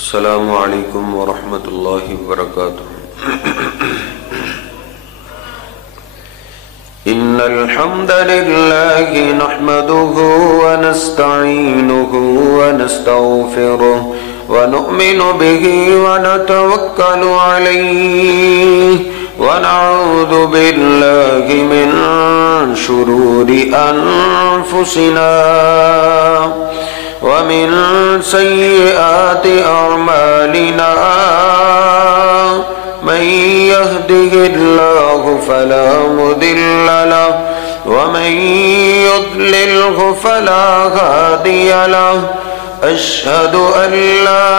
السلام علیکم ورحمۃ اللہ وبرکاتہ۔ ان الحمد للہ نحمده ونستعینه ونستغفره ونؤمن به ونتوکل علیہ ونعوذ باللہ من شرور انفسنا ومن سيئات أعمالنا من يهده الله فلا مضل له ومن يضلله فلا هادي له أشهد أن لا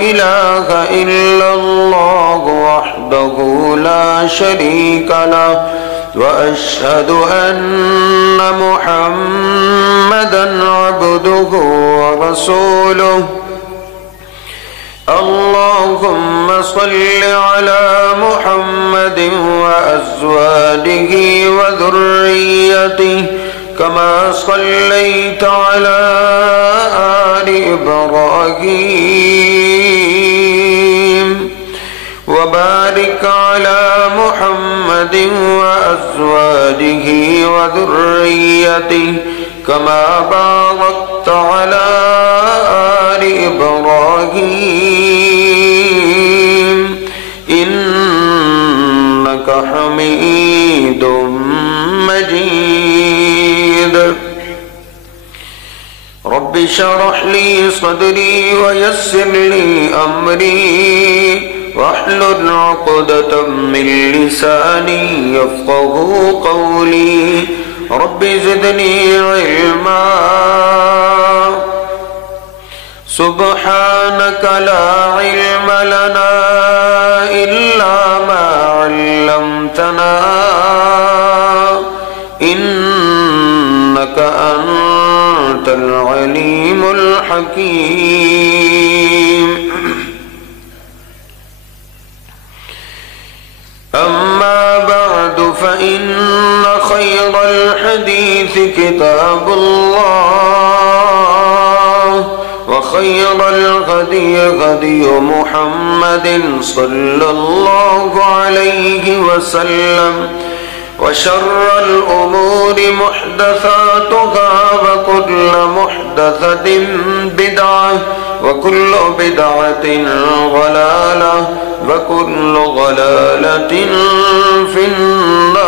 إله إلا الله وحده لا شريك له وأشهد أن محمدًا عبده ورسوله اللهم صل على محمد وأزواجه وذريته كما صليت على آل إبراهيم وبارك على محمد وأزواجه وذريته كما باركت على آل إبراهيم إنك حميد مجيد رب اشرح لي صدري ويسر لي أمري واحلل عقدة من لساني يفقهوا قولي رب زدني علما سبحانك لا علم لنا إلا ما علمتنا إنك أنت العليم الحكيم أما بعد فإن خير الحديث كتاب الله وخير الهدي هدي محمد صلى الله عليه وسلم وشر الأمور محدثاتها وكل محدثة بدعة وكل بدعة ضلالة وكل ضلالة في النار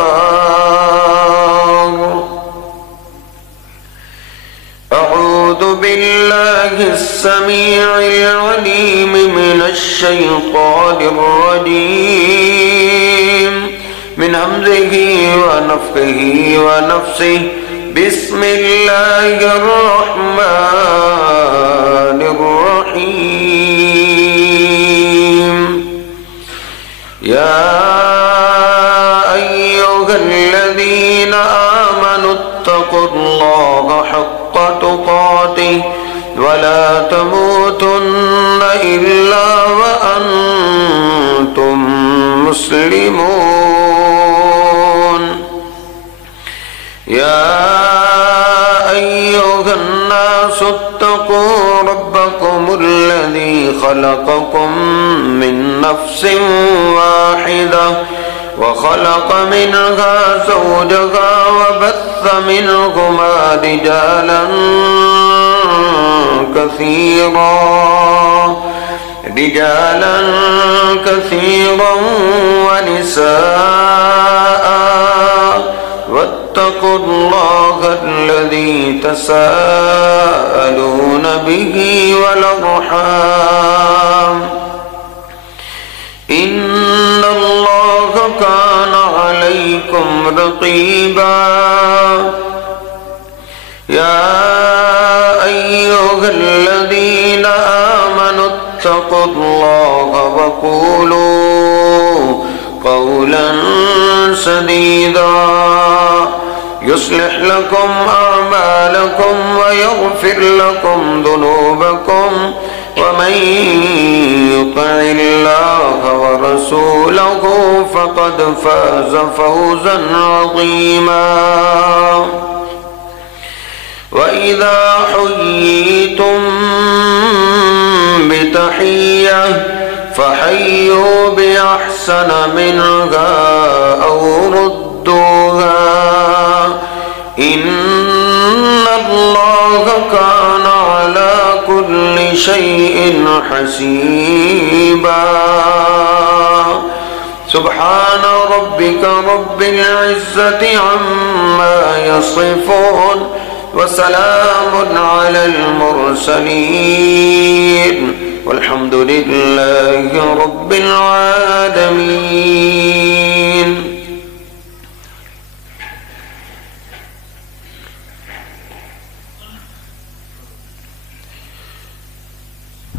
أعوذ بالله السميع العليم من الشيطان الرجيم من همزه ونفخه ونفسه بسم الله الرحمن الرحيم يا أيها الذين آمنوا اتقوا الله حق تقاته ولا تموتن إلا وأنتم مسلمون يا أيها الناس اتقوا ربكم الذي خلقكم من نفس واحدة وخلق منها زوجها وبث منهما رجالا كثيرا ونساء واتقوا الله الذي تساءلون به والأرحام إن الله كان عليكم رقيبا يا أيها الذين آمنوا اتقوا الله وقولوا قولا سديدا يصلح لكم أعمالكم ويغفر لكم ذنوبكم ومن يطع الله ورسوله فقد فاز فوزا عظيما وإذا حييتم بتحية أحسن منها أو ردوها إن الله كان على كل شيء حسيبا سبحان ربك رب العزة عما يصفون وسلام على المرسلين والحمد لله رب العالمين.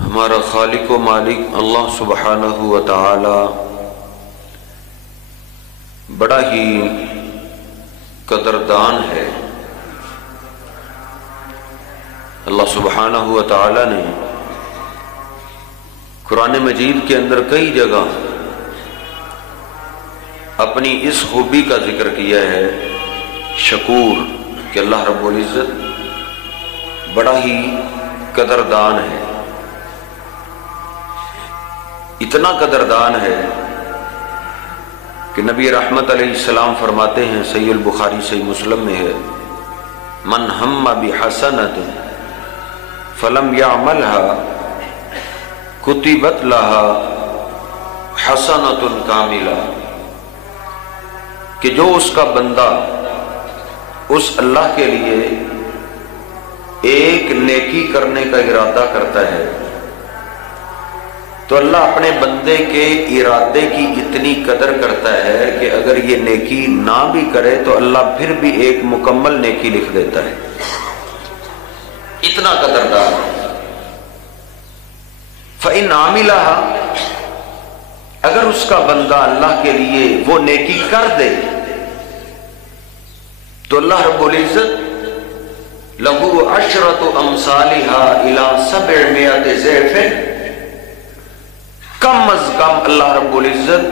ہمارا خالق و مالک اللہ سبحانہ و تعالی بڑا ہی قدردان ہے. اللہ سبحانہ و تعالی نے قرآن مجید کے اندر کئی جگہ اپنی اس خوبی کا ذکر کیا ہے شکور، کہ اللہ رب العزت بڑا ہی قدردان ہے. اتنا قدردان ہے کہ نبی رحمت علیہ السلام فرماتے ہیں، صحیح البخاری صحیح مسلم میں ہے، من ہم بحسنۃ فلم یعملها کتبت لها حسنۃ کاملہ، کہ جو اس کا بندہ اس اللہ کے لیے ایک نیکی کرنے کا ارادہ کرتا ہے تو اللہ اپنے بندے کے ارادے کی اتنی قدر کرتا ہے کہ اگر یہ نیکی نہ بھی کرے تو اللہ پھر بھی ایک مکمل نیکی لکھ دیتا ہے. اتنا قدردان. فَإِنْ عَمِلَهَا، اگر اس کا بندہ اللہ کے لیے وہ نیکی کر دے تو اللہ رب العزت لَهُ عَشْرَةُ أَمْثَالِهَا إِلَى 700 ضِعْفٍ، کم از کم اللہ رب العزت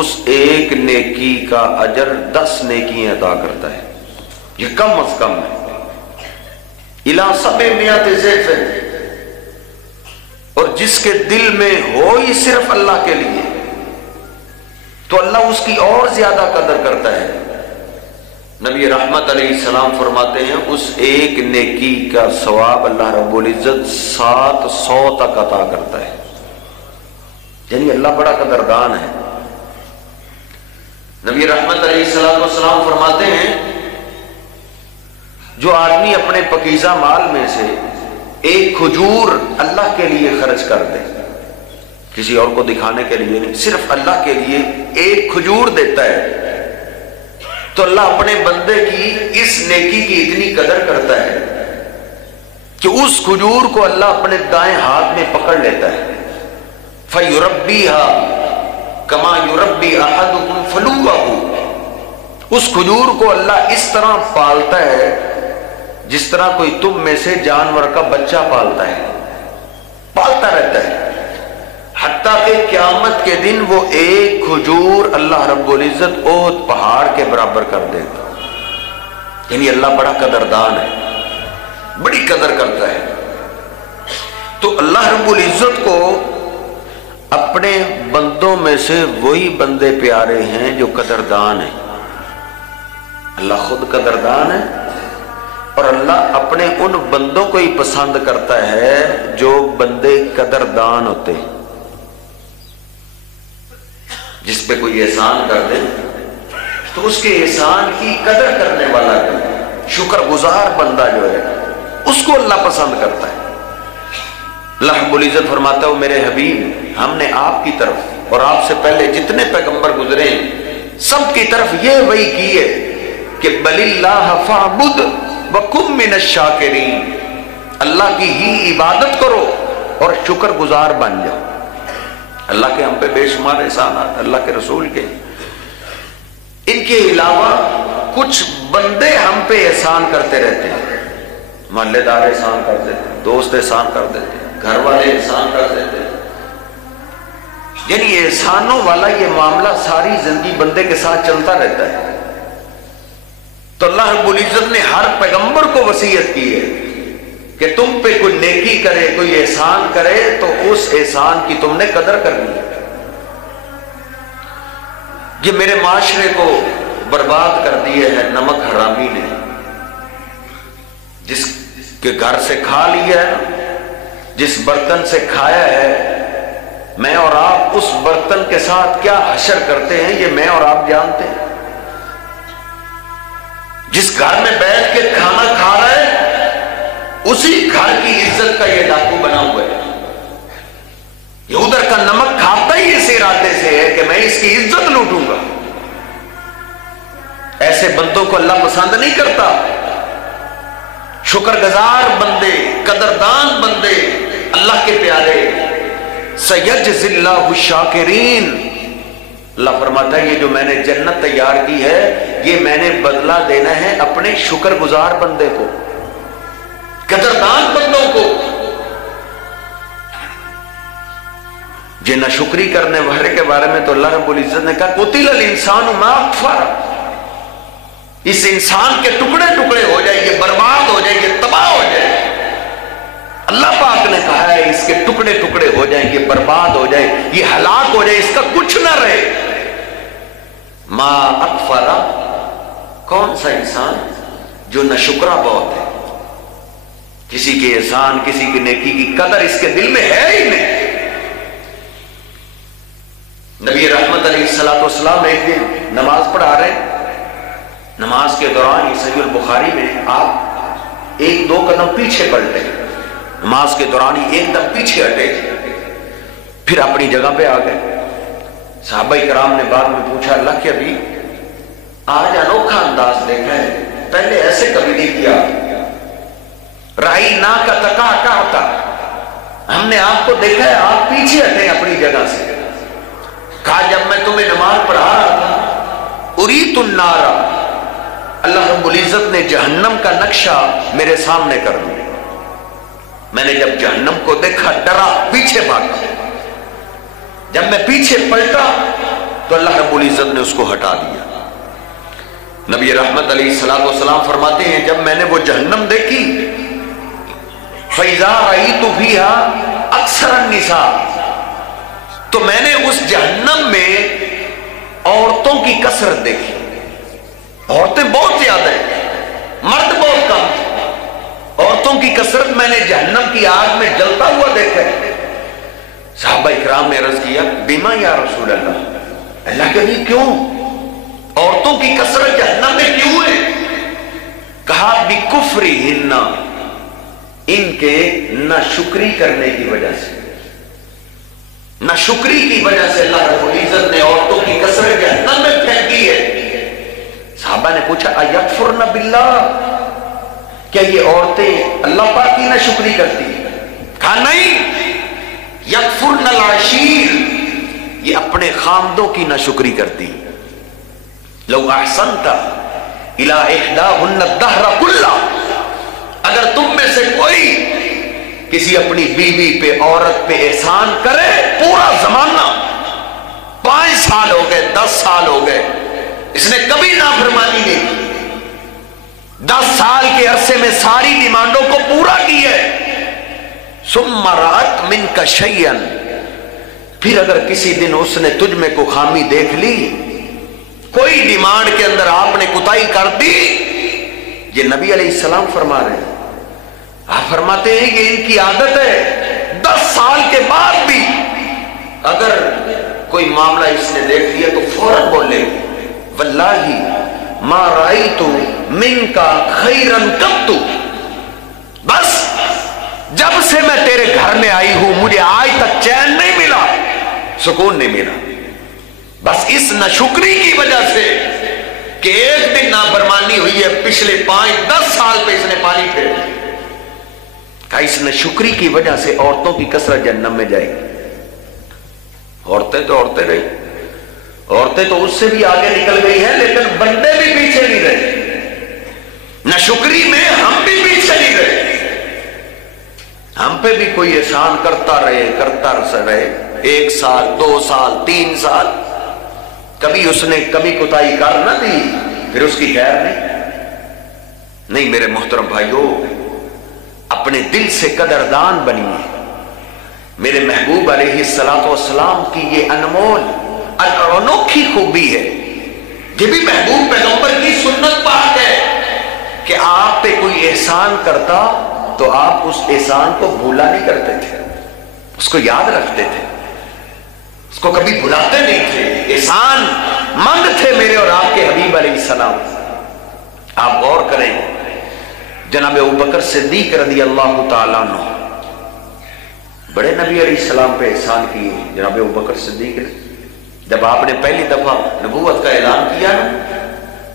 اس ایک نیکی کا اجر 10 نیکیاں عطا کرتا ہے. یہ کم از کم ہے. اِلَى 700 ضِعْفٍ، اور جس کے دل میں ہو ہی صرف اللہ کے لیے تو اللہ اس کی اور زیادہ قدر کرتا ہے. نبی رحمت علیہ السلام فرماتے ہیں اس ایک نیکی کا ثواب اللہ رب العزت 700 تک عطا کرتا ہے. یعنی اللہ بڑا قدردان ہے. نبی رحمت علیہ السلام فرماتے ہیں جو آدمی اپنے پکیزہ مال میں سے ایک کھجور اللہ کے لیے خرچ کر دے، کسی اور کو دکھانے کے لیے نہیں، صرف اللہ کے لیے ایک کھجور دیتا ہے تو اللہ اپنے بندے کی اس نیکی کی اتنی قدر کرتا ہے کہ اس کھجور کو اللہ اپنے دائیں ہاتھ میں پکڑ لیتا ہے. فَيُرَبِّيهَا كَمَا يُرَبِّي أَحَدُكُمْ فَلُوَّهُ، اس کھجور کو اللہ اس طرح پالتا ہے جس طرح کوئی تم میں سے جانور کا بچہ پالتا ہے، پالتا رہتا ہے، حتیٰ کہ قیامت کے دن وہ ایک کھجور اللہ رب العزت احد پہاڑ کے برابر کر دے گا. یعنی اللہ بڑا قدردان ہے، بڑی قدر کرتا ہے. تو اللہ رب العزت کو اپنے بندوں میں سے وہی بندے پیارے ہیں جو قدردان ہیں. اللہ خود قدردان ہے اور اللہ اپنے ان بندوں کو ہی پسند کرتا ہے جو بندے قدردان ہوتے ہیں. جس پہ کوئی احسان کر دے تو اس کے احسان کی قدر کرنے والا جو ہے، شکر گزار بندہ جو ہے، اس کو اللہ پسند کرتا ہے. اللہ رب العزت فرماتا ہے میرے حبیب، ہم نے آپ کی طرف اور آپ سے پہلے جتنے پیغمبر گزرے ہیں سب کی طرف یہ وحی کی ہے کہ بل اللہ فاعبد وکن من الشاکرین، اللہ کی ہی عبادت کرو اور شکر گزار بن جاؤ. اللہ کے ہم پہ بے شمار احسانات، اللہ کے رسول کے، ان کے علاوہ کچھ بندے ہم پہ احسان کرتے رہتے ہیں. محلے دار احسان کر دیتے ہیں، دوست احسان کر دیتے ہیں، گھر والے احسان کر دیتے ہیں. یعنی احسانوں والا یہ معاملہ ساری زندگی بندے کے ساتھ چلتا رہتا ہے. تو اللہ رب العزت نے ہر پیغمبر کو وصیت کی ہے کہ تم پہ کوئی نیکی کرے، کوئی احسان کرے تو اس احسان کی تم نے قدر کرنی ہے. یہ میرے معاشرے کو برباد کر دیے ہے نمک حرامی نے. جس کے گھر سے کھا لیا ہے، جس برتن سے کھایا ہے، میں اور آپ اس برتن کے ساتھ کیا حشر کرتے ہیں یہ میں اور آپ جانتے ہیں. جس گھر میں بیٹھ کے کھانا کھا رہا ہے اسی گھر کی عزت کا یہ ڈاکو بنا ہوا ہے. یہ ادھر کا نمک کھاتا ہی اس ارادے سے ہے کہ میں اس کی عزت لوٹوں گا. ایسے بندوں کو اللہ پسند نہیں کرتا. شکر گزار بندے، قدردان بندے، اللہ کے پیارے. سیجزی اللہ الشاکرین، اللہ فرماتا ہے یہ جو میں نے جنت تیار کی ہے یہ میں نے بدلہ دینا ہے اپنے شکر گزار بندے کو، قدردان بندوں کو. یہ ناشکری کرنے والے کے بارے میں تو اللہ رب العزت نے کہا قتل الانسان ما اکفر، اس انسان کے ٹکڑے ٹکڑے ہو جائے، یہ برباد ہو جائے، یہ تباہ ہو جائے. اللہ پاک نے کہا ہے اس کے ٹکڑے ٹکڑے ہو جائیں، یہ برباد ہو جائے، یہ ہلاک ہو جائے، اس کا کچھ نہ رہے. ما اکفر، کون سا انسان جو ناشکرا بہت ہے، کسی کے احسان کسی کی نیکی کی قدر اس کے دل میں ہے ہی نہیں. نبی رحمت علیہ الصلوۃ والسلام ایک دن نماز پڑھا رہے ہیں، نماز کے دوران یہ صحیح البخاری میں آپ ایک دو قدم پیچھے پلٹے، نماز کے دوران ہی ایک دم پیچھے ہٹے، پھر اپنی جگہ پہ آ گئے. صحابہ کرام نے بعد میں پوچھا اللہ کے ابھی آج انوکھا انداز دیکھا ہے، پہلے ایسے کبھی نہیں کیا. رائی نا کا تکا کہتا، ہم نے آپ کو دیکھا ہے آپ پیچھے ہٹے اپنی جگہ سے. کہا جب میں تمہیں نماز پڑھا رہا تھا اریت النار، اللہ رب العزت نے جہنم کا نقشہ میرے سامنے کر دیا. میں نے جب جہنم کو دیکھا ڈرا، پیچھے بھاگا. جب میں پیچھے پلٹا تو اللہ رب العزت نے اس کو ہٹا دیا. نبی رحمت علیہ الصلوۃ والسلام فرماتے ہیں جب میں نے وہ جہنم دیکھی فَإِذَا رَأَيْتُ فِيهَا أَكْثَرَ النِّسَاءِ، تو میں نے اس جہنم میں عورتوں کی کثرت دیکھی. عورتیں بہت زیادہ ہیں، مرد بہت کم. عورتوں کی کثرت میں نے جہنم کی آگ میں جلتا ہوا دیکھا ہے. صحابہ اکرام نے عرض کیا بیما یا رسول اللہ، اللہ کے لیے کیوں عورتوں کی کثرت جہنم میں کیوں ہے؟ کہا بِكُفْرِهِنَّ، ان کے ناشکری کرنے کی وجہ سے، ناشکری کی وجہ سے اللہ رب العزت نے عورتوں کی کثرت جہنم میں پھینکی ہے. صحابہ نے پوچھا اَيَكْفُرْنَ بِاللَّهِ، کیا یہ عورتیں اللہ پاک کی ناشکری کرتی ہیں؟ کہا نہیں، یکفرن العشیر، یہ اپنے خامدوں کی ناشکری کرتی. لو احسنت الی احداہن الدہر کلہ، اگر تم میں سے کوئی کسی اپنی بیوی پہ، عورت پہ احسان کرے پورا زمانہ، 5 سال ہو گئے، 10 سال ہو گئے، اس نے کبھی نافرمانی نہیں کی، 10 سال کے عرصے میں ساری ڈیمانڈوں کو پورا کی ہے. ثم رأت منک شیئا، پھر اگر کسی دن اس نے تجھ میں کو خامی دیکھ لی، کوئی ڈیمانڈ کے اندر آپ نے کوتاہی کر دی. یہ نبی علیہ السلام فرما رہے ہیں، آپ فرماتے ہیں یہ ان کی عادت ہے، 10 سال کے بعد بھی اگر کوئی معاملہ اس نے دیکھ لیا تو فوراً بولے واللہ ما رأیت منک خیرا قط، بس جب سے میں تیرے گھر میں آئی ہوں مجھے آج تک چین نہیں ملا، سکون نہیں ملا. بس اس ناشکری کی وجہ سے کہ ایک دن نافرمانی ہوئی ہے، پچھلے 5-10 سال پہ اس نے پانی پھیر دیا. کہ اس ناشکری کی وجہ سے عورتوں کی کثرت جہنم میں جائے گی. عورتیں تو عورتیں رہی، عورتیں تو اس سے بھی آگے نکل گئی ہیں، لیکن بندے بھی پیچھے نہیں رہے. ناشکری میں ہم بھی پیچھے نہیں رہے. ہم پہ بھی کوئی احسان کرتا رہے 1 سال 2 سال 3 سال، کبھی اس نے کمی کوتاہی کر نہ دی پھر اس کی خیر نہیں. میرے محترم بھائیوں، اپنے دل سے قدردان بنیے. میرے محبوب علیہ الصلوۃ والسلام کی یہ انمول انوکھی خوبی ہے یہ بھی محبوب پیغمبر کی سنت پاک ہے کہ آپ پہ کوئی احسان کرتا تو آپ اس احسان کو بھولا نہیں کرتے تھے، اس کو یاد رکھتے تھے، اس کو کبھی بھلاتے نہیں تھے، احسان مند تھے میرے اور آپ کے حبیب علیہ السلام۔ آپ غور کریں، جناب ابوبکر صدیق رضی اللہ تعالیٰ عنہ بڑے نبی علیہ السلام پہ احسان کیے۔ جناب ابوبکر صدیق نے جب آپ نے پہلی دفعہ نبوت کا اعلان کیا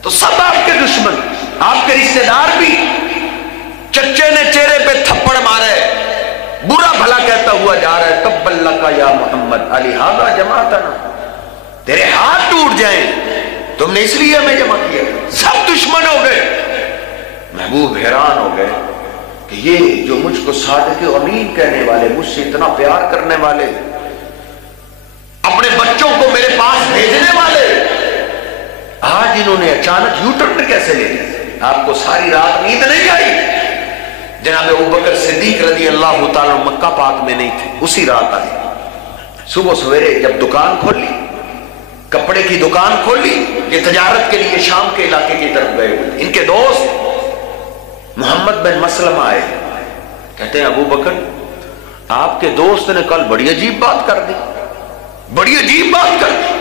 تو سب آپ کے دشمن، آپ کے رشتہ دار بھی چچے نے چہرے پہ تھپڑ مارے، برا بھلا کہتا ہوا جا رہا ہے، تبا لک یا محمد لہذا جمعتنا، تیرے ہاتھ ٹوٹ جائیں، تم نے اس لیے ہمیں جمع کیا۔ سب دشمن ہو گئے۔ محبوب حیران ہو گئے کہ یہ جو مجھ کو صادق و امین کہنے والے، مجھ سے اتنا پیار کرنے والے، اپنے بچوں کو میرے پاس بھیجنے والے، آج انہوں نے اچانک یو ٹرن کیسے لے لیا؟ آپ کو ساری رات نیند نہیں آئی؟ جناب ابوبکر صدیق رضی اللہ تعالیٰ مکہ پاک میں نہیں تھے، اسی رات آئے۔ صبح سویرے جب دکان کھولی، کپڑے کی دکان کھولی، یہ تجارت کے لیے شام کے علاقے کی طرف گئے ہوئے۔ ان کے دوست محمد بن مسلمہ آئے، کہتے ہیں ابوبکر آپ کے دوست نے کل بڑی عجیب بات کر دی، بڑی عجیب بات کر دی،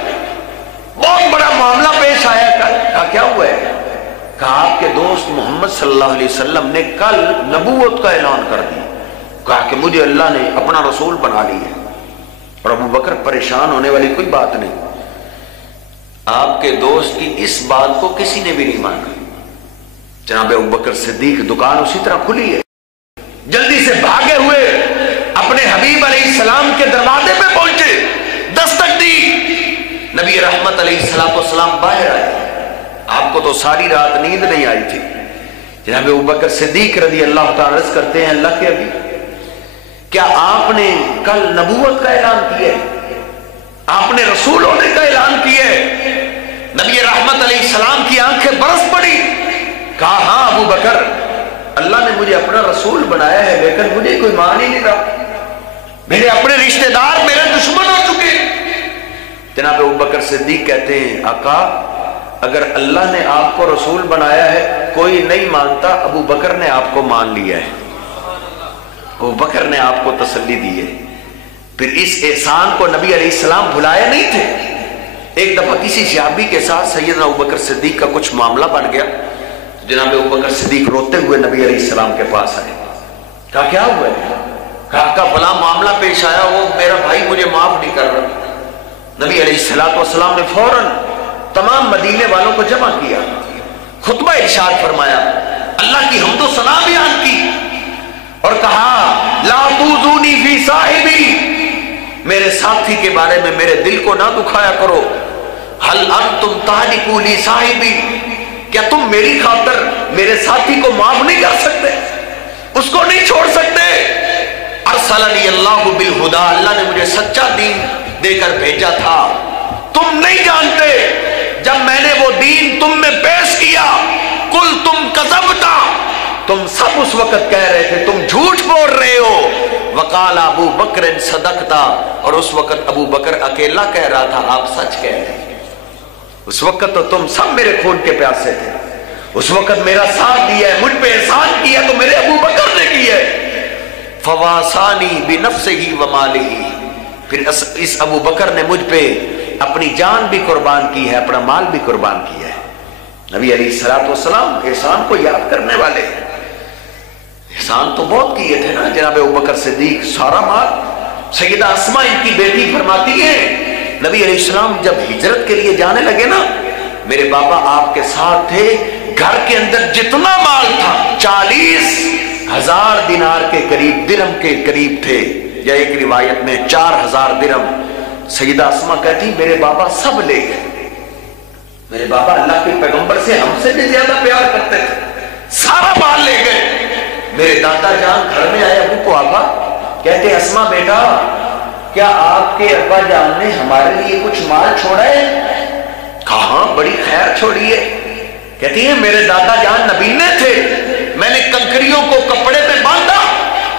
بہت بڑا معاملہ پیش آیا کل۔ کہا کیا ہوا ہے؟ کہا آپ کے دوست محمد صلی اللہ علیہ وسلم نے کل نبوت کا اعلان کر دیا، کہا کہ مجھے اللہ نے اپنا رسول بنا لی ہے۔ اور ابوبکر پریشان ہونے والی کوئی بات نہیں، آپ کے دوست کی اس بات کو کسی نے بھی نہیں مانا۔ جناب ابوبکر صدیق دکان اسی طرح کھلی ہے، جلدی سے بھاگے ہوئے اپنے حبیب علیہ السلام کے دروازے پہ پہنچے، دستک دی، نبی رحمت علیہ السلام باہر آئے۔ آپ کو تو ساری رات نیند نہیں آئی تھی۔ جناب ابوبکر صدیق رضی اللہ تعالیٰ عرض کرتے ہیں اللہ کے حبیب کیا آپ نے کل نبوت کا اعلان کیا ہے؟ آپ نے رسول ہونے کا اعلان کیا ہے؟ نبی رحمت علیہ السلام کی آنکھیں برس پڑی۔ کہا ہاں ابو بکر، اللہ نے مجھے اپنا رسول بنایا ہے، لیکن مجھے کوئی مان ہی نہیں رہا، میرے اپنے رشتہ دار میرے دشمن ہو چکے۔ جناب ابوبکر صدیق کہتے ہیں آقا اگر اللہ نے آپ کو رسول بنایا ہے کوئی نہیں مانتا، ابو بکر نے آپ کو مان لیا ہے، ابو بکر نے آپ کو تسلی دی ہے۔ پھر اس احسان کو نبی علیہ السلام بھلائے نہیں تھے۔ ایک دفعہ کسی صحابی کے ساتھ سیدنا ابوبکر صدیق کا کچھ معاملہ بن گیا، جناب ابوبکر صدیق روتے ہوئے نبی علیہ السلام کے پاس آئے۔ کہا کیا ہوا ہے؟ کہا کہ فلاں معاملہ پیش آیا، وہ میرا بھائی مجھے معاف نہیں کر رہا۔ نبی علیہ السلام نے فوراً تمام مدینے والوں کو جمع کیا، خطبہ ارشاد فرمایا، اللہ کی حمد و ثنا بیان کی اور کہا لا توذونی فی صاحبی، میرے ساتھی کے بارے میں میرے دل کو نہ دکھایا کرو۔ هل انتم تهلكوا لی صاحبی، کیا تم میری خاطر میرے ساتھی کو معاف نہیں کر سکتے، اس کو نہیں چھوڑ سکتے؟ ارسلنی اللہ بالہدی، اللہ نے مجھے سچا دین دے کر بھیجا تھا، تم نہیں جانتے جب میں نے وہ دین تم میں پیش کیا کل تم کذبتا، تم سب اس وقت کہہ رہے تھے تم جھوٹ بول رہے ہو، وقال ابو بکر صدقتا، اور اس وقت ابو بکر اکیلا کہہ رہا تھا آپ سچ کہہ رہے ہیں، اس وقت تو تم سب میرے خون کے پیاسے تھے، اس وقت میرا ساتھ دیا ہے، مجھ پہ احسان کیا تو میرے ابو بکر نے کیا ہے۔ فواسانی بنفسہ ومالہ، پھر اس ابو بکر نے مجھ پہ اپنی جان بھی قربان کی ہے، اپنا مال بھی قربان کیا ہے۔ نبی علیہ السلام احسان کو یاد کرنے والے ہیں، احسان تو بہت کیے تھے نا۔ جناب ابوبکر صدیق سارا مال، سیدہ اسماء ان کی بیٹی فرماتی ہے نبی علیہ السلام جب ہجرت کے لیے جانے لگے نا، میرے بابا آپ کے ساتھ تھے، گھر کے اندر جتنا مال تھا 40,000 دینار کے قریب، درہم کے قریب تھے، یا ایک روایت میں 4,000 درہم۔ سیدہ اسماء کہتی میرے بابا سب لے گئے، میرے بابا اللہ کے پیغمبر سے ہم سے بھی زیادہ پیار کرتے تھے، سارا مال لے گئے۔ میرے دادا جان گھر میں آئے ابو کو آبا، کہتے اسماء بیٹا کیا آپ کے ابا جان نے ہمارے لیے کچھ مال چھوڑا ہے؟ کہاں بڑی خیر چھوڑی ہے۔ کہتی ہیں میرے دادا جان نبینے تھے، میں نے کنکریوں کو کپڑے پہ باندھا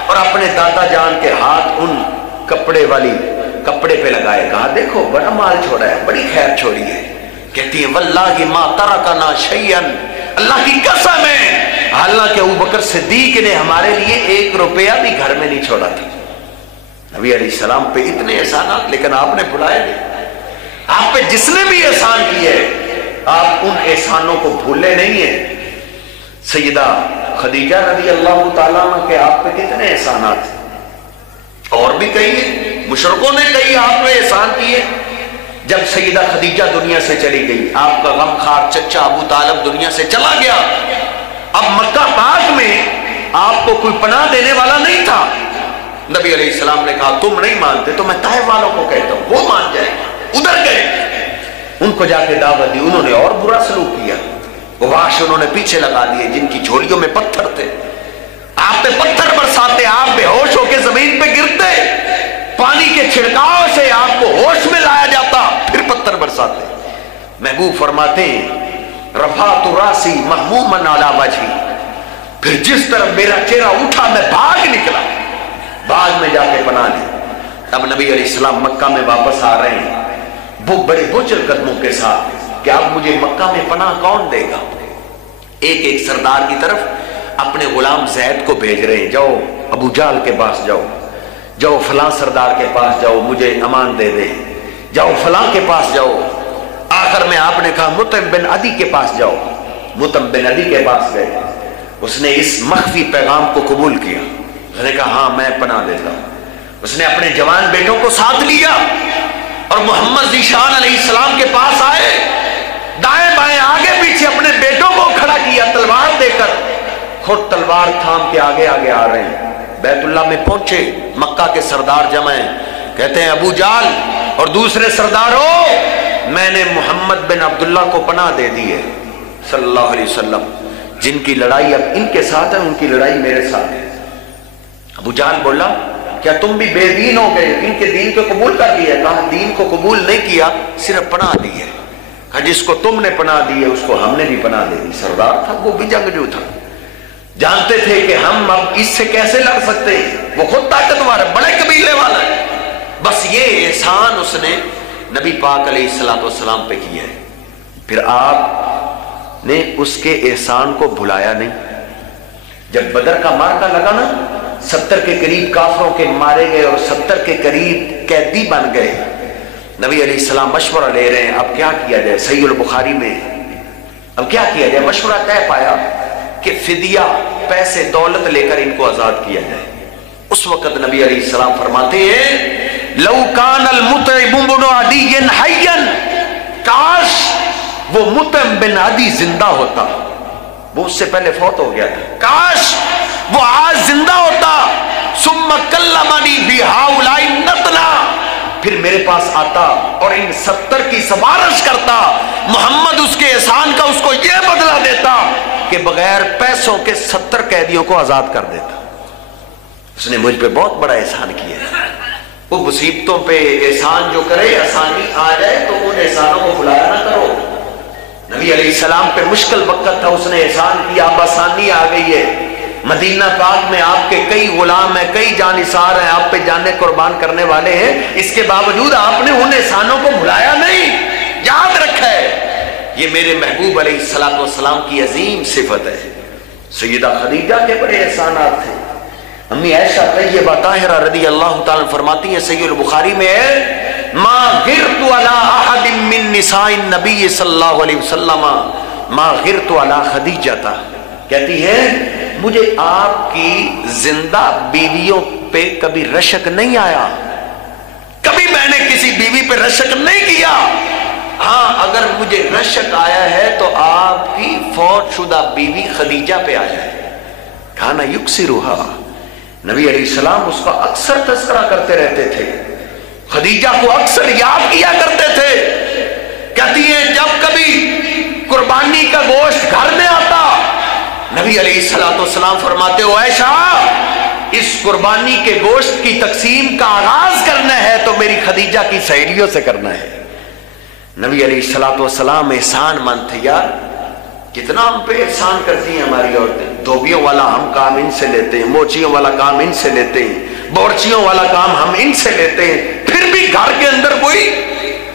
اور اپنے دادا جان کے ہاتھ ان کپڑے پہ لگائے، کہا دیکھو بڑا مال چھوڑا ہے، بڑی خیر چھوڑی ہے۔ کہتی ہیں واللہ ما ترکنا شیئن، اللہ کی قسم ہے، حالانکہ ابو بکر صدیق نے ہمارے لیے 1 روپیہ بھی گھر میں نہیں چھوڑا تھا۔ نبی علیہ السلام پہ اتنے احسانات، لیکن آپ نے بھلایا نہیں۔ آپ پہ جس نے بھی احسان کیے آپ ان احسانوں کو بھولے نہیں ہیں۔ سیدہ خدیجہ رضی اللہ تعالیٰ عنہ کے آپ پہ کتنے احسانات ہیں، اور بھی کئی ہیں، مشرکوں نے کئی آپ پہ احسان کیے۔ جب سیدہ خدیجہ دنیا سے چلی گئی، آپ کا غمخوار چچا ابو طالب دنیا سے چلا گیا، اب مکہ پاک میں آپ کو کوئی پناہ دینے والا نہیں تھا۔ نبی علیہ السلام نے کہا تم نہیں مانتے تو میں طائف والوں کو کہتا ہوں، وہ مان جائے۔ ادھر گئے، ان کو جا کے دعوت دی، انہوں نے اور برا سلوک کیا، واش انہوں نے پیچھے لگا دیے جن کی جھولیوں میں پتھر تھے، آپ پہ پتھر برساتے، آپ بے ہوش ہو کے زمین پہ گرتے، پانی کے چھڑکاؤ سے آپ کو ہوش میں لایا جاتا، پھر پتھر برساتے۔ محبوب فرماتے ہیں رفعت راسی مہموما علی وجہی، پھر جس طرف میرا چہرہ اٹھا میں بھاگ نکلا، بعد میں جا کے پناہ لی۔ اب نبی علیہ السلام مکہ میں واپس آ رہے ہیں، وہ بڑے بوجھل قدموں کے ساتھ کہ اب مجھے مکہ میں پناہ کون دے گا۔ ایک ایک سردار کی طرف اپنے غلام زید کو بھیج رہے ہیں، جاؤ ابو جہل کے پاس جاؤ، جاؤ فلاں سردار کے پاس جاؤ مجھے امان دے دے، جاؤ فلاں کے پاس جاؤ۔ آخر میں آپ نے کہا مطعم بن عدی کے پاس جاؤ۔ مطعم بن عدی کے پاس گئے، اس نے اس مخفی پیغام کو قبول کیا، اس نے کہا ہاں میں پناہ دیتا ہوں۔ اس نے اپنے جوان بیٹوں کو ساتھ لیا اور محمد ذیشان علیہ السلام کے پاس آئے، دائیں بائیں آگے پیچھے اپنے بیٹوں کو کھڑا کیا تلوار دے کر، خود تلوار تھام کے آگے آگے آ رہے ہیں۔ بیت اللہ میں پہنچے، مکہ کے سردار جمع ہیں، کہتے ہیں ابو جہل اور دوسرے سرداروں، میں نے محمد بن عبداللہ کو پناہ دے دی ہے صلی اللہ علیہ وسلم، جن کی لڑائی اب ان کے ساتھ ہے ان کی لڑائی میرے ساتھ ہے۔ ابو جہل بولا کیا تم بھی بے دین ہو گئے، ان کے دین کو قبول کر لیا؟ کہا دین کو قبول نہیں کیا، صرف پناہ دی ہے۔ کہا جس کو تم نے پناہ دی ہے اس کو ہم نے بھی پناہ دے دی۔ سردار تھا، وہ بھی جنگجو تھا، جانتے تھے کہ ہم اب اس سے کیسے لڑ سکتے ہیں، وہ خود طاقتور ہے، بڑے قبیلے والا ہے، بس یہ احسان اس نے نبی پاک علیہ السلام پہ کیا ہے۔ پھر آپ نے اس کے احسان کو بھلایا نہیں۔ جب بدر کا مارکا لگا نا، 70 کے قریب کافروں کے مارے گئے اور 70 کے قریب قیدی بن گئے، نبی علیہ السلام مشورہ لے رہے ہیں اب کیا کیا جائے، صحیح البخاری میں اب کیا کیا جائے، مشورہ طے پایا کہ فدیہ پیسے دولت لے کر ان کو آزاد کیا جائے۔ اس وقت نبی علیہ السلام فرماتے ہیں لو کان المطعم بن عدی حیا، کاش وہ مطعم بن عدی زندہ ہوتا، وہ اس سے پہلے فوت ہو گیا تھا، کاش وہ آج زندہ ہوتا، ثم کلمنی بہؤلاء النتنا، پھر میرے پاس آتا اور ان 70 کی سفارش کرتا، محمد اس کے احسان کا اس کو یہ بدلہ دیتا کہ بغیر پیسوں کے 70 قیدیوں کو آزاد کر دیتا۔ اس نے مجھ پہ بہت بڑا احسان کیا ہے۔ وہ مصیبتوں پہ احسان جو کرے، آسانی آ جائے تو ان احسانوں کو بھلایا نہ کرو۔ نبی علیہ السلام پہ مشکل وقت تھا، اس نے احسان کیا، اب آسانی آ گئی ہے۔ مدینہ پاک میں آپ کے کئی غلام ہیں، کئی جانثار ہیں، آپ پہ جانیں قربان کرنے والے ہیں، اس کے باوجود آپ نے ان احسانوں کو بھلایا نہیں۔ یاد رکھا ہے یہ میرے محبوب علیہ السلام کی عظیم صفت ہے۔ سیدہ خدیجہ کے بڑے احسانات تھے۔ امی عائشہ طیبہ طاہرہ رضی اللہ تعالیٰ فرماتی ہیں، صحیح البخاری میں ہے ما غرت علی احد من نساء النبی صلی اللہ علیہ وسلم ما غرت علی خدیجہ، کہتی ہے مجھے آپ کی زندہ بیویوں پہ کبھی رشک نہیں آیا، کبھی میں نے کسی بیوی پہ رشک نہیں کیا، ہاں اگر مجھے رشک آیا ہے تو آپ کی فوت شدہ بیوی خدیجہ پہ آیا ہے۔ کھانا یکسرھا، نبی علیہ السلام اس کا اکثر تذکرہ کرتے رہتے تھے، خدیجہ کو اکثر یاد کیا کرتے تھے۔ کہتی ہیں جب کبھی قربانی کا گوشت گھر میں آتا، نبی علیہ السلام فرماتے ہو عائشہ اس قربانی کے گوشت کی تقسیم کا آغاز کرنا ہے تو میری خدیجہ کی سہیلیوں سے کرنا ہے۔ نبی علیہ السلام احسان مند تھے، یار کتنا ہم پہ احسان کرتی ہیں ہماری عورتیں، دھوبیوں والا ہم کام ان سے لیتے ہیں، موچیوں والا کام ان سے لیتے ہیں، بورچیوں والا کام ہم ان سے لیتے ہیں، پھر بھی گھر کے اندر کوئی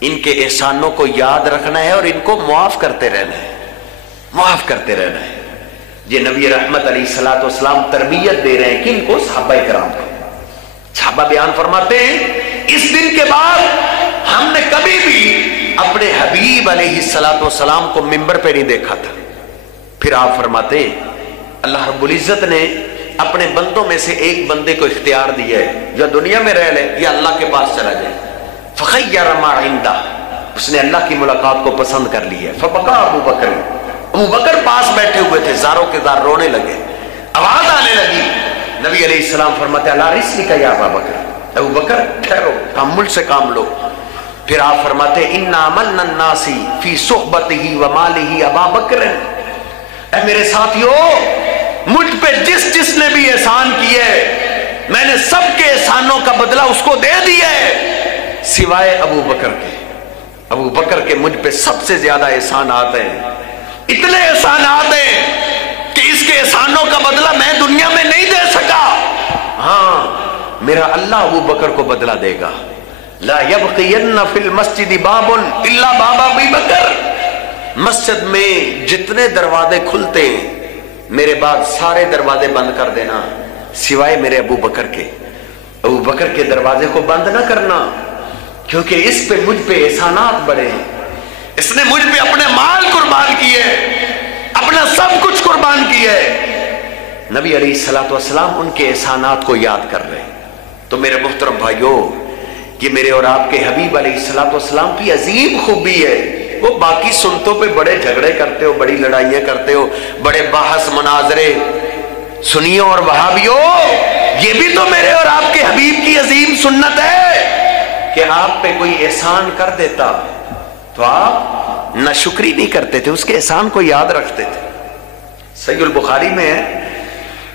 ان کے احسانوں کو یاد رکھنا ہے اور ان کو معاف کرتے رہنا ہے، معاف کرتے رہنا ہے۔ یہ نبی رحمت علیہ الصلوۃ والسلام تربیت دے رہے ہیں کن کو؟ صحابہ کرام کو۔ صحابہ بیان فرماتے ہیں اس دن کے بعد ہم نے کبھی بھی اپنے حبیب علیہ الصلوۃ والسلام کو ممبر پہ نہیں دیکھا تھا۔ پھر آپ فرماتے ہیں اللہ رب العزت نے اپنے بندوں میں سے ایک بندے کو اختیار دیا ہے، یا دنیا میں رہ لے یا اللہ کے پاس چلا جائے۔ فخیر ما عندہ، اس نے اللہ کی ملاقات کو پسند کر لی ہے۔ فبکا ابو بکر، ابو بکر پاس بیٹھے ہوئے تھے، زاروں کے زار رونے لگے، آواز آنے لگی۔ نبی علیہ السلام فرماتے اللہ رسلی کا یا ابا بکر، ابو بکر ٹھہرو، تحمل سے کام لو۔ پھر آپ فرماتے انا من الناس فی صحبتہ ومالہ ابا بکر، اے میرے ساتھیو مجھ پہ جس جس نے بھی احسان کیے میں نے سب کے احسانوں کا بدلہ اس کو دے دیا ہے سوائے ابو بکر کے۔ ابو بکر کے مجھ پہ سب سے زیادہ احسانات ہیں، اتنے احسانات ہیں کہ اس کے احسانوں کا بدلہ میں دنیا میں نہیں دے سکا، ہاں میرا اللہ ابو بکر کو بدلہ دے گا۔ لا یبقین فی المسجد باب الا باب ابی بکر، مسجد میں جتنے دروازے کھلتے ہیں میرے بعد سارے دروازے بند کر دینا سوائے میرے ابو بکر کے۔ ابو بکر کے دروازے کو بند نہ کرنا، کیونکہ اس پہ مجھ پہ احسانات بڑے ہیں، اس نے مجھ پہ اپنے مال قربان کیے، اپنا سب کچھ قربان کیا ہے۔ نبی علیہ الصلوۃ والسلام ان کے احسانات کو یاد کر رہے ہیں۔ تو میرے محترم بھائیوں، یہ میرے اور آپ کے حبیب علیہ الصلوۃ والسلام کی عظیم خوبی ہے۔ وہ باقی سنتوں پہ بڑے جھگڑے کرتے ہو، بڑی لڑائیاں کرتے ہو، بڑے بحث مناظرے، سنیوں اور وہابیوں، یہ بھی تو میرے اور آپ کے حبیب کی عظیم سنت ہے کہ آپ پہ کوئی احسان کر دیتا تو آپ ناشکری نہیں کرتے تھے، اس کے احسان کو یاد رکھتے تھے۔ صحیح البخاری میں ہے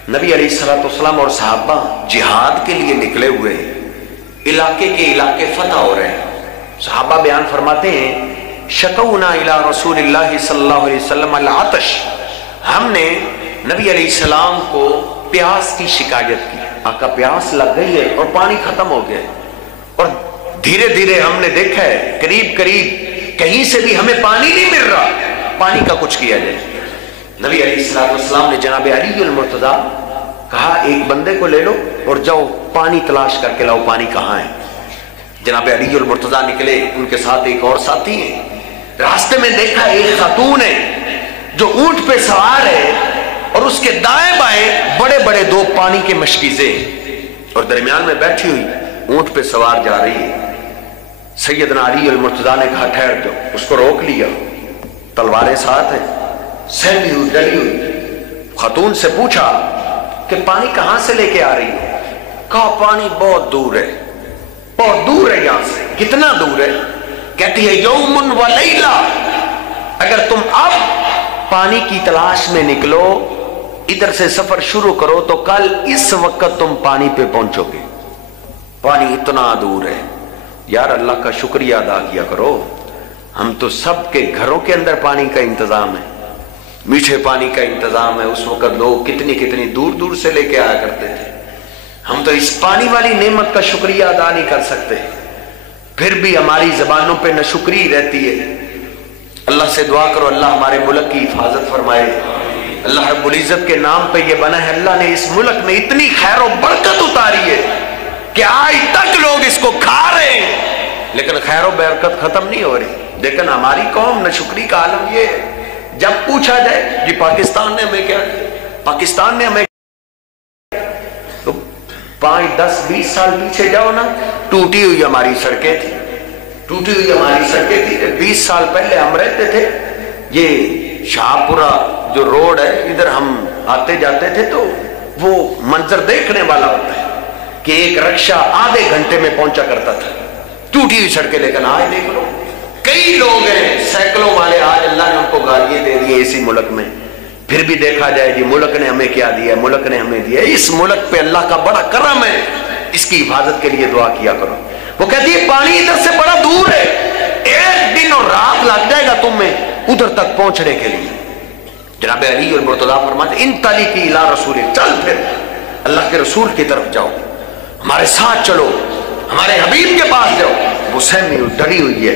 نبی علیہ الصلوۃ والسلام اور صحابہ جہاد کے لیے نکلے ہوئے ہیں، علاقے کے علاقے فتح ہو رہے ہیں۔ صحابہ بیان فرماتے ہیں شکونا الی رسول اللہ صلی اللہ علیہ وسلم العطش، ہم نے نبی علیہ السلام کو پیاس کی شکایت کی، آقا پیاس لگ گئی ہے اور پانی ختم ہو گیا، اور دھیرے دھیرے ہم نے دیکھا ہے قریب قریب کہیں سے بھی ہمیں پانی نہیں مل رہا، پانی کا کچھ کیا جائے۔ نبی علیہ السلام نے جناب علی المرتضیٰ کہا ایک بندے کو لے لو اور جاؤ پانی تلاش کر کے لاؤ، پانی کہاں ہے۔ جناب علی المرتضیٰ نکلے، ان کے ساتھ ایک اور ساتھی ہیں، راستے میں دیکھا ایک خاتون ہے جو اونٹ پہ سوار ہے اور اس کے دائیں بائیں بڑے بڑے دو پانی کے مشکیزیں ہیں اور درمیان میں بیٹھی ہوئی اونٹ پہ سوار جا رہی ہے۔ سیدنا علی المرتضیٰ نے کہا ٹھہر جاؤ، اس کو روک لیا، تلواریں ساتھ ہیں، سہمی ہوئی ڈلی ہوئی۔ خاتون سے پوچھا کہ پانی کہاں سے لے کے آ رہی ہے؟ کہا پانی بہت دور ہے، بہت دور ہے یہاں سے۔ کتنا دور ہے؟ کہتی ہے یوم و لیلہ، اگر تم اب پانی کی تلاش میں نکلو، ادھر سے سفر شروع کرو تو کل اس وقت تم پانی پہ پہنچو گے، پانی اتنا دور ہے۔ یار اللہ کا شکریہ ادا کیا کرو، ہم تو سب کے گھروں کے اندر پانی کا انتظام ہے، میٹھے پانی کا انتظام ہے۔ اس وقت لوگ کتنی کتنی دور دور سے لے کے آیا کرتے تھے، ہم تو اس پانی والی نعمت کا شکریہ ادا نہیں کر سکتے، پھر بھی ہماری زبانوں پہ ناشکری رہتی ہے۔ اللہ سے دعا کرو اللہ ہمارے ملک کی حفاظت فرمائے، اللہ رب العزت کے نام پہ یہ بنا ہے، اللہ نے اس ملک میں اتنی خیر و برکت اتاری ہے کہ آج تک لوگ اس کو کھا رہے ہیں، لیکن خیر و برکت ختم نہیں ہو رہی۔ لیکن ہماری قوم ناشکری کا عالم یہ ہے، جب پوچھا جائے جی پاکستان نے ہمیں کیا کیا، پاکستان نے ہمیں 5 10 20 سال پیچھے جاؤ نا، ٹوٹی ہوئی ہماری سڑکیں تھی، ٹوٹی ہوئی ہماری سڑکیں تھی۔ 20 سال پہلے ہم رہتے تھے، یہ شاہپورہ جو روڈ ہے ادھر ہم آتے جاتے تھے تو وہ منظر دیکھنے والا ہوتا ہے کہ ایک رکشہ آدھے گھنٹے میں پہنچا کرتا تھا، ٹوٹی ہوئی سڑکیں۔ لیکن آج دیکھ لو کئی لوگ ہیں سینکڑوں والے، آج اللہ نے ان کو گالیاں دے دی اسی ملک میں۔ پھر بھی دیکھا جائے جی ملک نے ہمیں کیا دیا ہے، ملک نے ہمیں دیا ہے، اس ملک پہ اللہ کا بڑا کرم ہے، اس کی حفاظت کے لیے دعا کیا کرو۔ وہ کہتی ہے پانی ادھر سے بڑا دور ہے، 1 دن اور رات لگ جائے گا تمہیں ادھر تک پہنچنے کے لیے۔ جناب علی المرتضیٰ فرماتے انطلقی الی رسول، چل پھر اللہ کے رسول کی طرف جاؤ، ہمارے ساتھ چلو، ہمارے حبیب کے پاس جاؤ۔ وہ سہمی ڈری ہوئی ہے،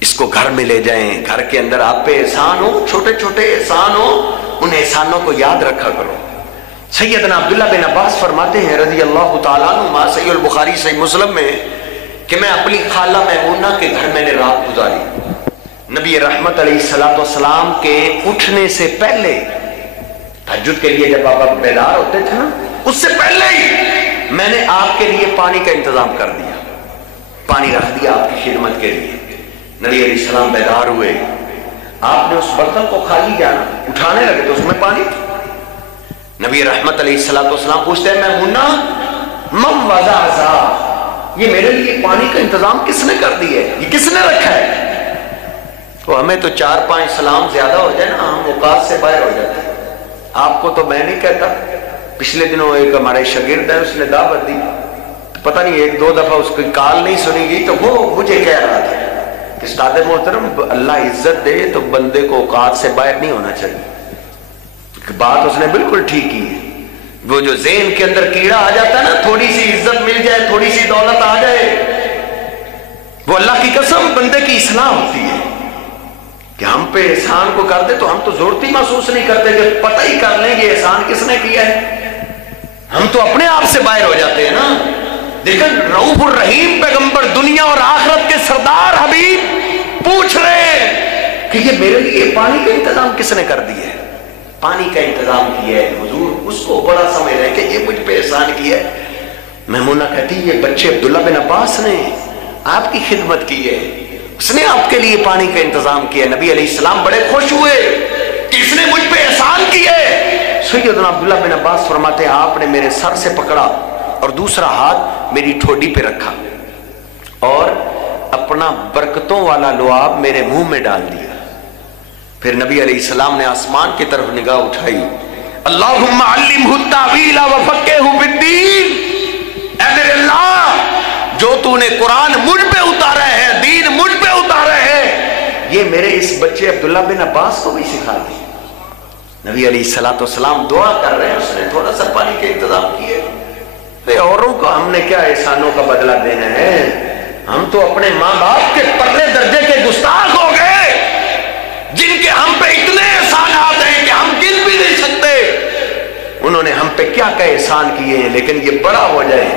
اس کو گھر میں لے جائیں، گھر کے اندر آپ پہ احسان ہو، چھوٹے چھوٹے احسان ہو، ان احسانوں کو یاد رکھا کرو۔ سیدنا عبداللہ بن عباس فرماتے ہیں رضی اللہ تعالیٰ عنہ، صحیح البخاری صحیح مسلم میں، کہ میں اپنی خالہ میمونہ کے گھر میں نے رات گزاری۔ نبی رحمت علیہ السلام کے اٹھنے سے پہلے، تہجد کے لیے جب آپ بیدار ہوتے تھے نا، اس سے پہلے ہی میں نے آپ کے لیے پانی کا انتظام کر دیا، پانی رکھ دیا آپ کی خدمت کے لیے۔ نبی علیہ السلام بیدار ہوئے، آپ نے اس برتن کو خالی کیا نا، اٹھانے لگے تو اس میں پانی تھا۔ نبی رحمت علیہ السلام پوچھتے ہیں میمونہ من وضع ذا، یہ میرے لیے پانی کا انتظام کس نے کر دیا ہے، یہ کس نے رکھا ہے؟ تو ہمیں تو 4-5 سلام زیادہ ہو جائے نا، ہم اوقات سے باہر ہو جاتے ہیں۔ آپ کو تو میں نہیں کہتا، پچھلے دنوں ایک ہمارے شاگرد ہے، اس نے دعوت دی، پتہ نہیں 1-2 دفعہ اس کی کال نہیں سنی گئی، تو وہ مجھے کہہ رہا تھا کہ استاد محترم اللہ عزت دے تو بندے کو اوقات سے باہر نہیں ہونا چاہیے۔ بات اس نے بالکل ٹھیک کی ہے، وہ جو ذہن کے اندر کیڑا آ جاتا ہے نا، تھوڑی سی عزت مل جائے، تھوڑی سی دولت آ جائے، وہ اللہ کی قسم بندے کی اصلاح ہوتی ہے۔ کہ ہم پہ احسان کو کر دے تو ہم تو ضرورتی محسوس نہیں کرتے، کہ پتہ ہی کر لیں یہ احسان کس نے کیا ہے، ہم تو اپنے آپ سے باہر ہو جاتے ہیں نا۔ لیکن رؤوف الرحیم پیغمبر، دنیا اور آخرت کے سردار حبیب پوچھ رہے ہیں کہ یہ میرے لیے پانی کا انتظام کس نے کر دیا ہے، پانی کا انتظام کیا ہے حضور، اس کو بڑا سمجھ رہے کہ یہ مجھ پہ احسان کیا ہے۔ میمونہ کہتی یہ بچے عبداللہ بن عباس نے آپ کی خدمت کی ہے، اس نے آپ کے لیے پانی کا انتظام کیا۔ نبی علیہ السلام بڑے خوش ہوئے کہ اس نے مجھ پہ احسان کیا ہے۔ سیدنا عبداللہ بن عباس فرماتے ہیں آپ نے میرے سر سے پکڑا اور دوسرا ہاتھ میری ٹھوڈی پہ رکھا اور اپنا برکتوں والا لعاب میرے منہ میں ڈال دیا۔ پھر نبی علیہ السلام نے آسمان کی طرف نگاہ اٹھائی، اللہم علمہ التاویل وفقہہ فی الدین، اے میرے اللہ جو تو نے قرآن مجھ پہ اتارا ہے، دین مجھ پہ اتارا ہے، یہ میرے اس بچے عبداللہ بن عباس کو بھی سکھا دی۔ نبی علیہ السلام دعا کر رہے ہیں، اس نے تھوڑا سا پانی کے انتظام کیے۔ اوروں کو ہم نے کیا احسانوں کا بدلہ دینا ہے، ہم تو اپنے ماں باپ کے پرلے درجے کے گستاخ ہو گئے، جن کے ہم پہ اتنے احسانات ہیں کہ ہم گن بھی نہیں سکتے۔ انہوں نے ہم پہ کیا کیا احسان کیے ہیں، لیکن یہ بڑا ہو جائے،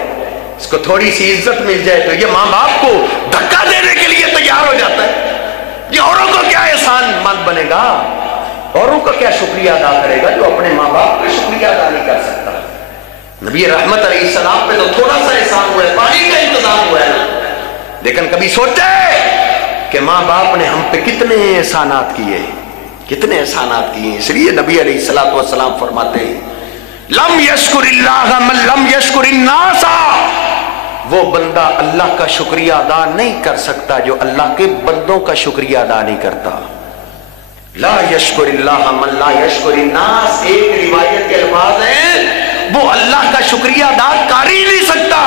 اس کو تھوڑی سی عزت مل جائے تو یہ ماں باپ کو دھکا دینے کے لیے تیار ہو جاتا ہے۔ یہ اوروں کو کیا احسان مند بنے گا، اوروں کا کیا شکریہ ادا کرے گا جو اپنے ماں باپ کا شکریہ ادا نہیں کر سکتا۔ نبی رحمت علیہ السلام پہ تو تھوڑا سا احسان ہوا ہے، پانی کا انتظام ہوا ہے نا، لیکن کبھی سوچے کہ ماں باپ نے ہم پہ کتنے احسانات کیے، کتنے احسانات کیے۔ اس لیے نبی علیہ السلام فرماتے ہیں لم یشکر اللہ من لم یشکر الناس، وہ بندہ اللہ کا شکریہ ادا نہیں کر سکتا جو اللہ کے بندوں کا شکریہ ادا نہیں کرتا۔ لا یشکر اللہ من لا یشکر الناس، ایک روایت کے الفاظ ہیں وہ اللہ کا شکریہ ادا کر ہی نہیں سکتا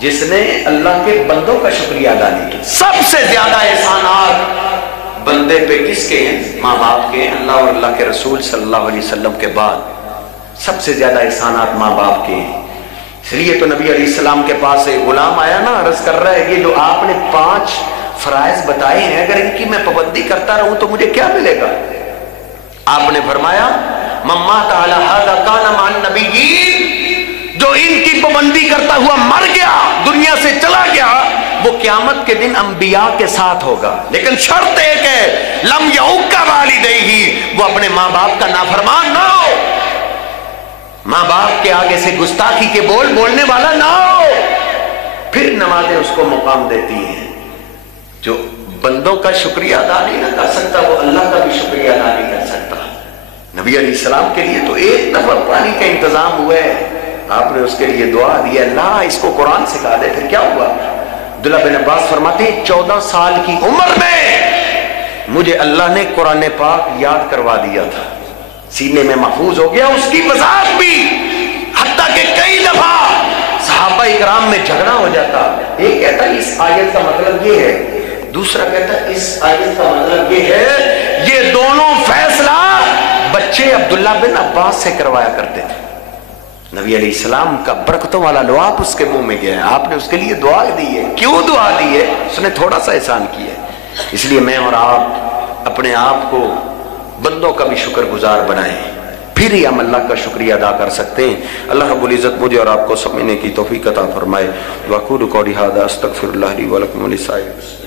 جس نے اللہ کے بندوں کا شکریہ ادا نہیں کیا۔ سب سے زیادہ احسانات بندے پہ کس کے ہیں؟ ماں باپ کے، اللہ اور اللہ کے رسول صلی اللہ علیہ وسلم کے بعد سب سے زیادہ احسانات ماں باپ کے ہیں۔ اس لیے تو نبی علیہ السلام کے پاس ایک غلام آیا نا، عرض کر رہا ہے یہ جو آپ نے 5 فرائض بتائے ہیں اگر ان کی میں پابندی کرتا رہوں تو مجھے کیا ملے گا؟ آپ نے فرمایا من مات علی ھذا کان مع النبیین، جو ان کی پابندی کرتا ہوا مر گیا، دنیا سے چلا گیا، وہ قیامت کے دن انبیاء کے ساتھ ہوگا، لیکن شرط ایک ہے لم یعق والدیہ، وہ اپنے ماں باپ کا نافرمان نہ ہو، ماں باپ کے آگے سے گستاخی کے بول بولنے والا نہ ہو۔ پھر نمازیں اس کو مقام دیتی ہیں۔ جو بندوں کا شکریہ ادا نہیں نہ کر سکتا وہ اللہ کا بھی شکریہ ادا نہیں کر سکتا۔ نبی علیہ السلام کے لیے تو ایک دفعہ پانی کا انتظام ہوا ہے، آپ نے اس کے لیے دعا دی، اللہ اس کو قرآن سکھا دے۔ پھر کیا ہوا؟ عبداللہ بن عباس فرماتے ہیں 14 سال کی عمر میں مجھے اللہ نے قرآن پاک یاد کروا دیا تھا، سینے میں محفوظ ہو گیا، اس کی وضاحت بھی، حتیٰ کہ کئی دفعہ صحابہ اکرام میں جھگڑا ہو جاتا، ایک کہتا ہے اس آیت کا مطلب یہ ہے، دوسرا کہتا ہے اس آیت کا مطلب یہ ہے، یہ دونوں فیصلہ بچے عبداللہ بن عباس سے کروایا کرتے تھے۔ نبی علیہ السلام کا برکتوں والا لعاب اس کے منہ میں گیا ہے، آپ نے اس کے لیے دعا دی ہے۔ کیوں دعا دی ہے؟ اس نے تھوڑا سا احسان کیا ہے۔ اس لیے میں اور آپ اپنے آپ کو بندوں کا بھی شکر گزار بنائیں، پھر ہی ہم اللہ کا شکریہ ادا کر سکتے ہیں۔ اللہ رب العزت مجھے اور آپ کو سمجھنے کی توفیق عطا فرمائے۔ وَأَقُولُ قَوْلِي هَٰذَا أَسْتَغْفِرُ اللَّهَ لِي وَلَكُمْ وَلِسَائِرِ